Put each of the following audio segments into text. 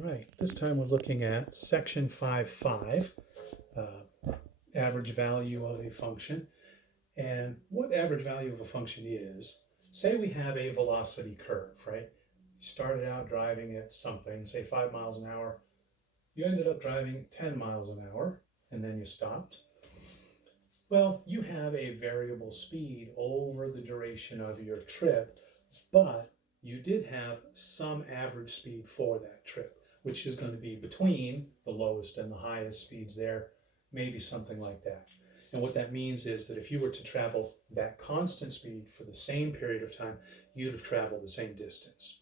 All right, this time we're looking at section 5.5, average value of a function. And what average value of a function is, say we have a velocity curve, right? You started out driving at something, say 5 miles an hour. You ended up driving 10 miles an hour, and then you stopped. Well, you have a variable speed over the duration of your trip, but you did have some average speed for that trip, which is going to be between the lowest and the highest speeds there, maybe something like that. And what that means is that if you were to travel that constant speed for the same period of time, you'd have traveled the same distance.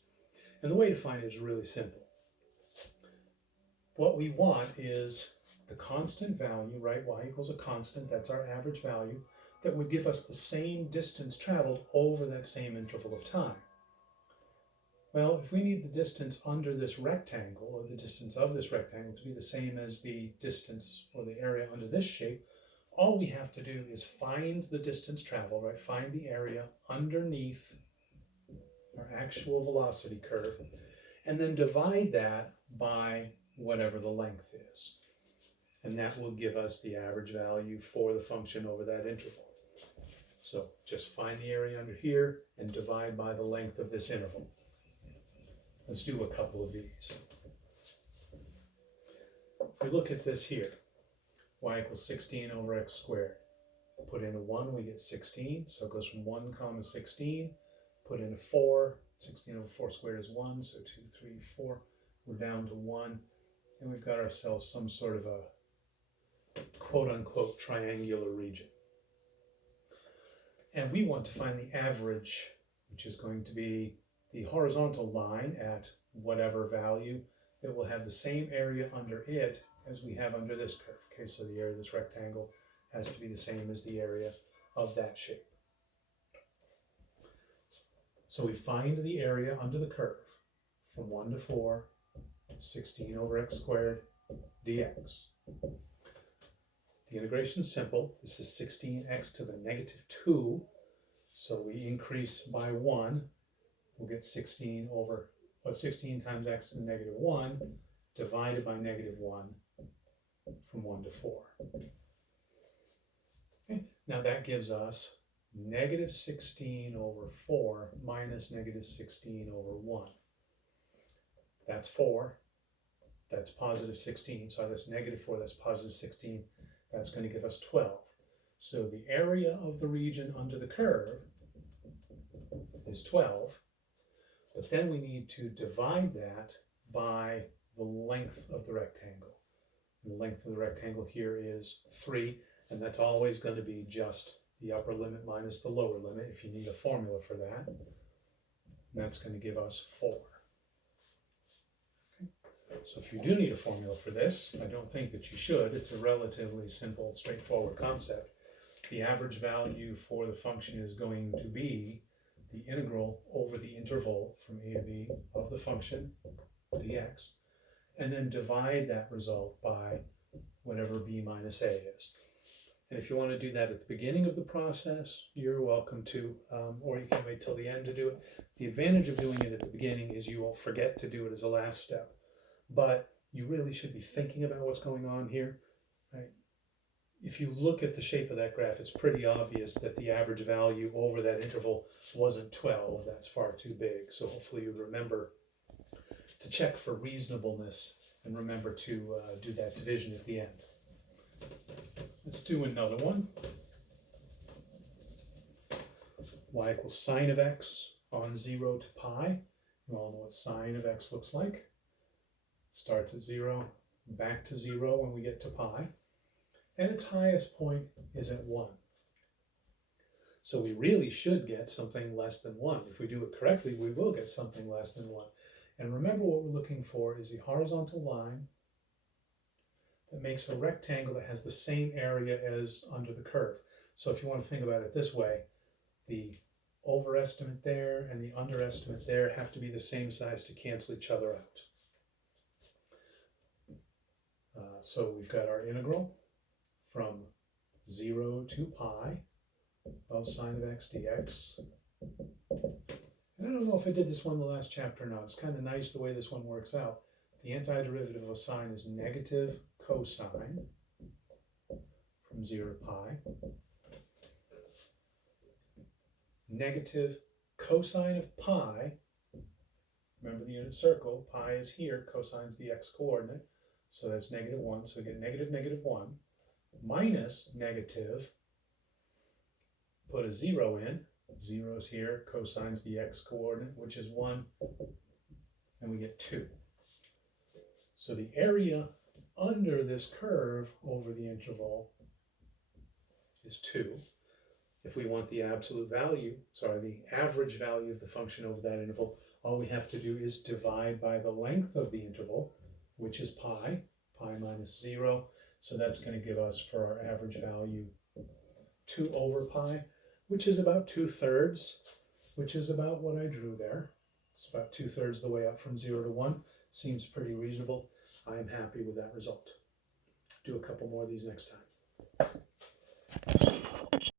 And the way to find it is really simple. What we want is the constant value, right? Y equals a constant, that's our average value, that would give us the same distance traveled over that same interval of time. Well, if we need the distance under this rectangle, or the distance of this rectangle, to be the same as the distance or the area under this shape, all we have to do is find the distance traveled, right? Find the area underneath our actual velocity curve, and then divide that by whatever the length is. And that will give us the average value for the function over that interval. So just find the area under here and divide by the length of this interval. Let's do a couple of these. If we look at this here, y equals 16 over x squared. Put in a 1, we get 16, so it goes from 1 comma 16. Put in a 4, 16 over 4 squared is 1, so 2, 3, 4. We're down to 1, and we've got ourselves some sort of a quote-unquote triangular region. And we want to find the average, which is going to be the horizontal line at whatever value that will have the same area under it as we have under this curve. Okay, so the area of this rectangle has to be the same as the area of that shape. So we find the area under the curve from 1 to 4, 16 over x squared dx. The integration is simple. This is 16x to the negative 2. So we increase by 1. We'll get 16 times x to the negative 1 divided by negative 1 from 1 to 4. Okay. Now that gives us negative 16 over 4 minus negative 16 over 1. That's 4. That's positive 16. So that's negative 4, that's positive 16. That's going to give us 12. So the area of the region under the curve is 12. But then we need to divide that by the length of the rectangle. And the length of the rectangle here is 3, and that's always going to be just the upper limit minus the lower limit if you need a formula for that. And that's going to give us 4. Okay. So if you do need a formula for this, I don't think that you should. It's a relatively simple, straightforward concept. The average value for the function is going to be the integral over the interval from a to b of the function dx, and then divide that result by whatever b minus a is. And if you want to do that at the beginning of the process, you're welcome to, or you can wait till the end to do it. The advantage of doing it at the beginning is you won't forget to do it as a last step, but you really should be thinking about what's going on here, right? If you look at the shape of that graph, it's pretty obvious that the average value over that interval wasn't 12. That's far too big. So hopefully you remember to check for reasonableness and remember to do that division at the end. Let's do another one. Y equals sine of x on 0 to pi. You all know what sine of x looks like. Starts at 0, back to 0 when we get to pi. And its highest point is at 1. So we really should get something less than 1. If we do it correctly, we will get something less than 1. And remember, what we're looking for is the horizontal line that makes a rectangle that has the same area as under the curve. So if you want to think about it this way, the overestimate there and the underestimate there have to be the same size to cancel each other out. So we've got our integral from 0 to pi of sine of x dx. And I don't know if I did this one in the last chapter or not. It's kind of nice the way this one works out. the antiderivative of a sine is negative cosine from 0 to pi. Negative cosine of pi, remember the unit circle, pi is here, cosine's the x-coordinate, so that's -1, so we get -1, minus negative, put a 0 in, 0's here, cosine's the x-coordinate, which is 1, and we get 2. So the area under this curve over the interval is 2. If we want the absolute value, the average value of the function over that interval, all we have to do is divide by the length of the interval, which is pi minus 0. So that's going to give us, for our average value, 2 over pi, which is about 2/3, which is about what I drew there. It's about 2/3 the way up from 0 to 1. Seems pretty reasonable. I am happy with that result. Do a couple more of these next time.